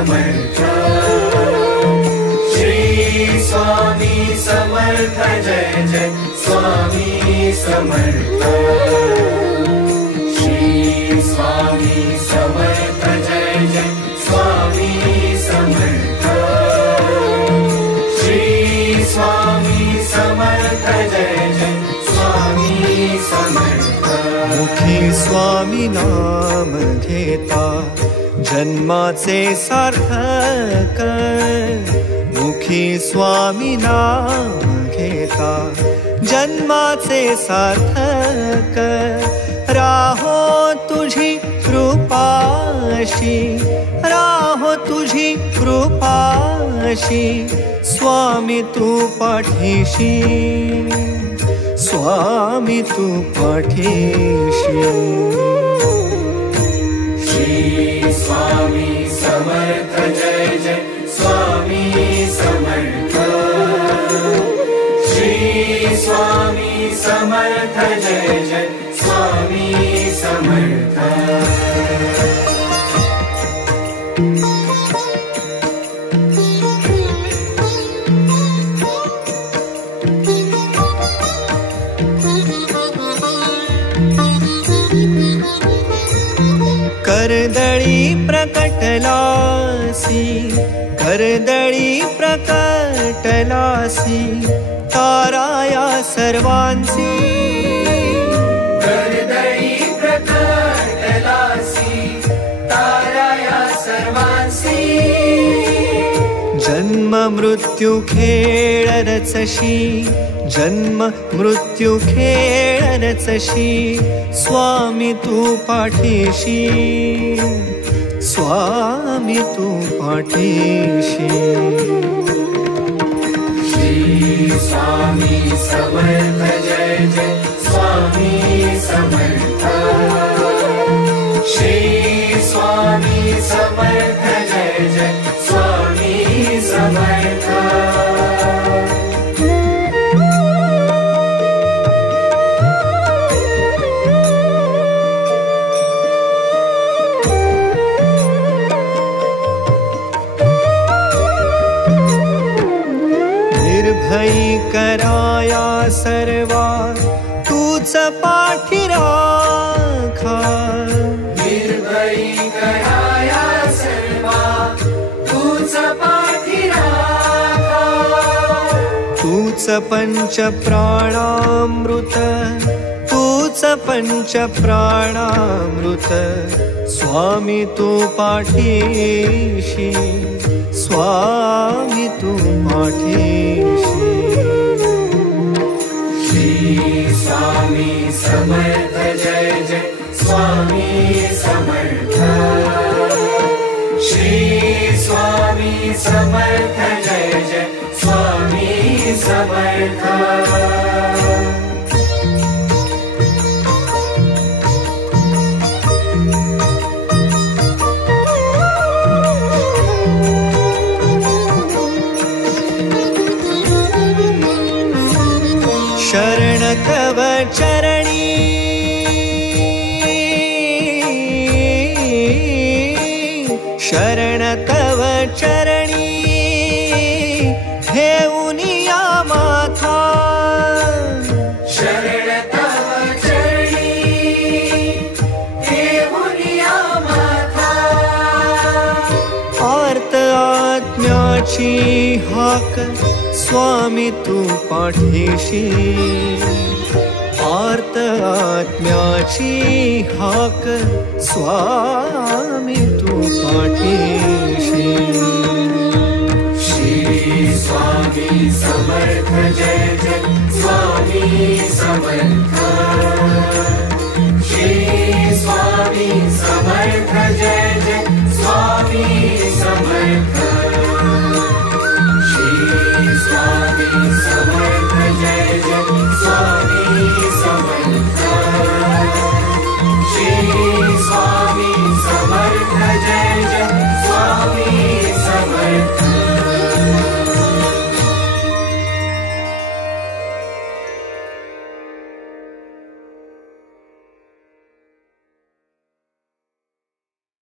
समर्थ। श्री स्वामी समर्थ जय जय स्वामी समर्थ। श्री स्वामी समर्थ जय जय स्वामी समर्थ। श्री स्वामी समर्थ जय जय स्वामी समर्थ। मुखी स्वामी नाम घेता जन्माचे सार्थक। मुखी स्वामी नाम घेता जन्माचे सार्थक। राहो तुझी कृपाशी, राहो तुझी कृपाशी, स्वामी तू पाठीशी, स्वामी तू पाठीशी। श्री स्वामी समर्थ जय जय स्वामी समर्थ। श्री स्वामी समर्थ जय जय स्वामी समर्थ। कर्दळी प्रकटलासी, कर्दळी प्रकटलासी, ताराया सर्वांसी। कर्दळी प्रकटलासी, ताराया सर्वांसी। जन्म मृत्यू खेळ रचशी, जन्म मृत्यू खेळ रचशी, स्वामी तू पाठीशी, स्वामी तू पाठीशी। श्री स्वामी समर्थ जय जय स्वामी समर्थ। श्री स्वामी समर्थ जय जय स्वामी समर्थ। निर्भयी कराया सर्वा तूच पाठी राखा। निर्भयी कराया सर्वा तूच पाठी राखा। तूच पंच प्राणामृत, तूच पंच प्राणामृत, स्वामी तू पाठीशी, स्वामी तू पाठीशी। श्री स्वामी समर्थ जय जय स्वामी समर्थ। श्री स्वामी समर्थ जय जय स्वामी समर्थ। शरण तव चरणी, शरण तव चरणी, हेऊनिया माथा। शरण तव चरणी, हेऊनिया माथा। आर्त आत्म्याची हाक, स्वामी तू पाठीशी, आर्त आत्म्याची हाक, स्वामी तू पाठीशी। श्री स्वामी समर्थ जय जय स्वामी समर्थ। श्री स्वामी समर्थ जय जय स्वामी समर्थ। श्री स्वामी